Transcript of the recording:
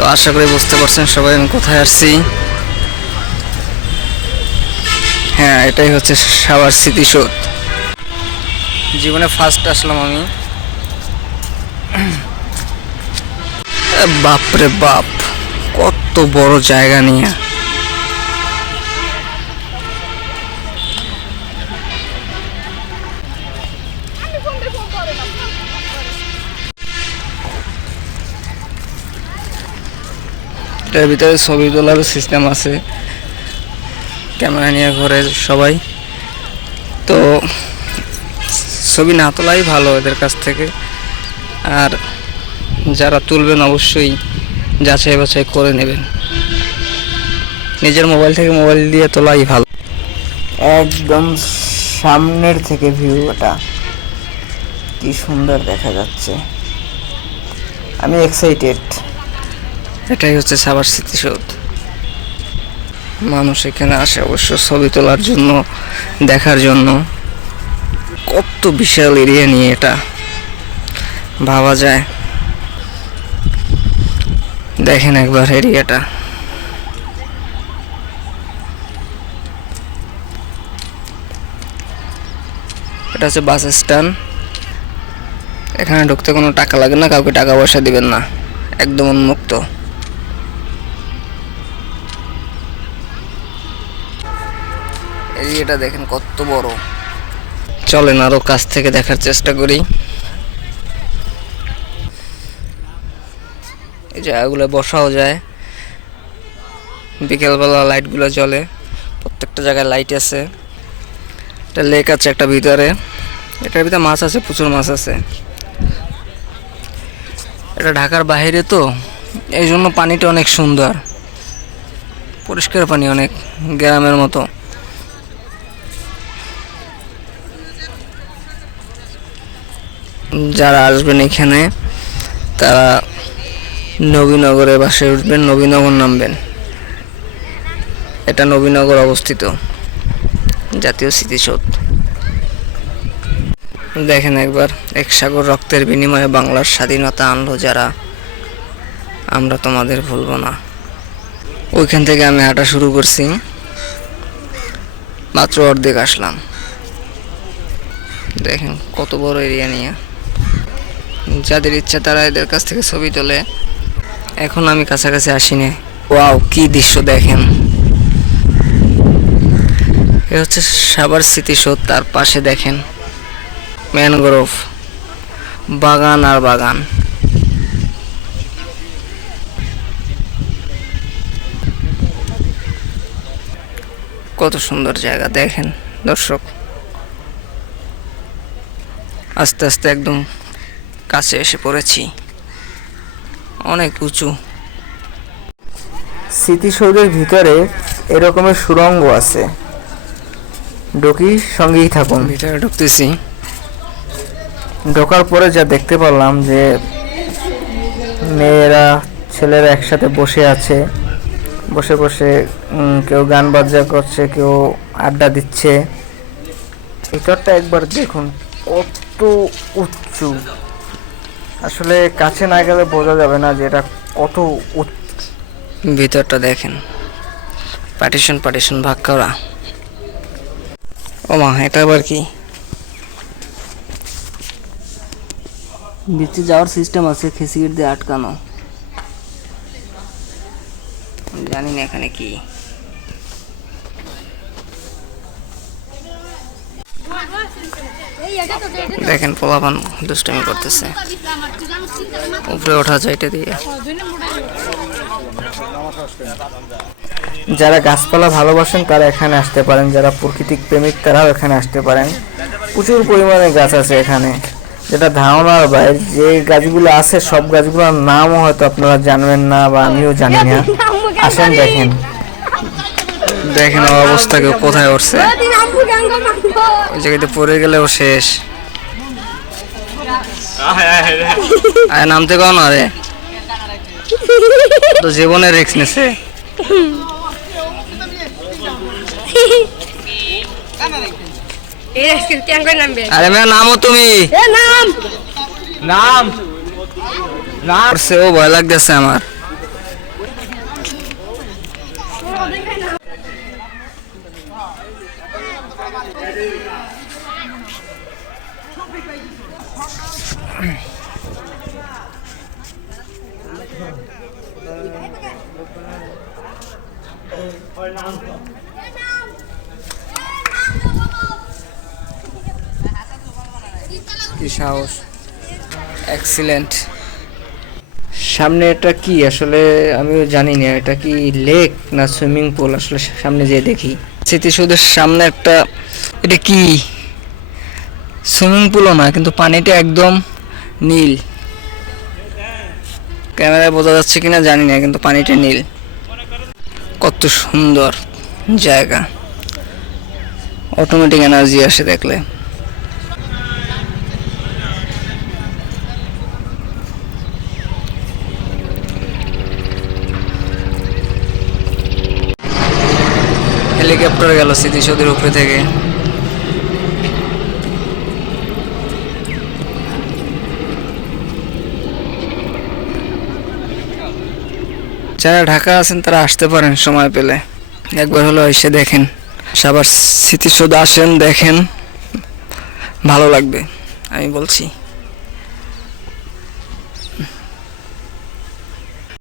তো আশা করি বুঝতে পারছেন সবাই আমি কোথায় আসছি। হ্যাঁ এটাই হচ্ছে সাবার স্মৃতিসৌধ জীবনে ফার্স্ট আসলাম আমি। বাপরে বাপ, কত বড় জায়গা নিয়ে। এটার ভিতরে ছবি তোলার সিস্টেম আছে। ক্যামেরা নিয়ে ঘরে সবাই। তো ছবি না তোলাই ভালো এদের কাছ থেকে। আর যারা তুলবেন অবশ্যই যাচাই বাছাই করে নেবেন। নিজের মোবাইল থেকে মোবাইল দিয়ে তোলাই ভালো। একদম সামনের থেকে ভিউ এটা কি সুন্দর দেখা যাচ্ছে। আমি এক্সাইটেড এটাই হচ্ছে সাবার স্মৃতিসৌধ। মানুষ এখানে আসে অবশ্য ছবি তোলার জন্য, দেখার জন্য। কত বিশাল এরিয়া নিয়ে এটা। ভাবা যায়। দেখেন একবার এরিয়াটা এটা হচ্ছে বাস স্ট্যান্ড। এখানে ঢুকতে কোনো টাকা লাগে না, কাউকে টাকা পয়সা দিবেন না। একদম উন্মুক্ত। এরিয়াটা দেখেন কত বড়। চলেন আরও কাছ থেকে দেখার চেষ্টা করি। এই জায়গাগুলো বসাও যায়। বিকেলবেলা লাইটগুলো জ্বলে। প্রত্যেকটা জায়গায় লাইট আছে। একটা লেক আছে একটা ভিতরে। এটার ভিতরে মাছ আছে, প্রচুর মাছ আছে। এটা ঢাকার বাইরে তো। এই জন্য পানিটা অনেক সুন্দর। পরিষ্কার পানি অনেক, গ্রামের মতো। যারা আসবেন এখানে, তারা নবীনগরে বাসে উঠবেন, নবীনগর নামবেন। এটা নবীনগর অবস্থিত, জাতীয় স্মৃতিসৌধ। দেখেন একবার, এক সাগর রক্তের বিনিময়ে বাংলার স্বাধীনতা আনলো যারা, আমরা তোমাদের ভুলবো না। ওইখান থেকে আমি হাঁটা শুরু করছি। মাত্র অর্ধেক আসলাম। দেখেন কত বড় এরিয়া নিয়ে। যাদের ইচ্ছা তারা এদের কাছ থেকে ছবি তোলে। এখন আমি কাছাকাছি আসিনি। ওয়াও, কি দৃশ্য দেখেন। এ হচ্ছে সাবার স্মৃতিসৌধ তার পাশে দেখেন। ম্যানগ্রোভ বাগান আর বাগান। কত সুন্দর জায়গা, দেখেন দর্শক। আস্তে আস্তে একদম কাছে এসে পড়েছি। অনেক উঁচু। স্মৃতিসৌধের ভিতরে এরকমের সুরঙ্গ আছে। ঢুকি সঙ্গেই থাকুন। ভিতরে ঢুকতেছি। ঢোকার পরে যা দেখতে পারলাম যে মেয়েরা ছেলেরা একসাথে বসে আছে। বসে বসে কেউ গান বাজনা করছে কেউ আড্ডা দিচ্ছে। ভিতরটা একবার দেখুন কত উঁচু। আসলে কাছে না গেলে বোঝা যাবে না যে এটা কত ভিতরটা দেখেন। পার্টিশন পার্টিশন ভাগ করা। ও মা এটা আবার কি? বিচে যাওয়ার সিস্টেম আছে খেসিগিট দিয়ে আটকানো। জানি না এখানে কি। দেখেন পোলাপান দুষ্টামি করতেছে। উপরে ওঠা যায় এটা দিয়ে। যারা গাছপালা ভালোবাসেন, তারা এখানে আসতে পারেন। যারা প্রকৃতিক প্রেমিক, তারাও এখানে আসতে পারেন। প্রচুর পরিমাণে গাছ আছে এখানে। যেটা ধারণার বাইরে, যে গাছগুলো আছে, সব গাছগুলোর নামও হয়তো আপনারা জানবেন না বা আমিও জানি না। আসেন দেখেন। দেখেন অবস্থা কেউ কোথায় উঠছে। ওই জায়গাতে পড়ে গেলেও শেষ। আরে নামতে কও না রে। তো জীবনের রিক্স নিছে। আরে মেয়ে নামও তুমি। নাম। নাম। ও ভয় লাগতেছে আমার। সামনে এটা কি? আসলে আমিও জানি না এটা কি লেক না সুইমিং পুল আসলে সামনে যেয়ে দেখি। স্মৃতিসৌধের সামনে একটা, এটা কি? সুইমিং পুলও না, কিন্তু পানিটা একদম নীল। ক্যামেরায় বোঝা যাচ্ছে কিনা জানি না, কিন্তু পানিটা নীল। কত সুন্দর জায়গা। অটোমেটিক এনার্জি আসে দেখলে। হেলিকপ্টার গেল স্মৃতিসৌধের উপরে থেকে। যারা ঢাকা আছেন, তারা আসতে পারেন সময় পেলে। একবার হলো এসে দেখেন। সবার স্মৃতিসৌধ আসেন, দেখেন। ভালো লাগবে, আমি বলছি।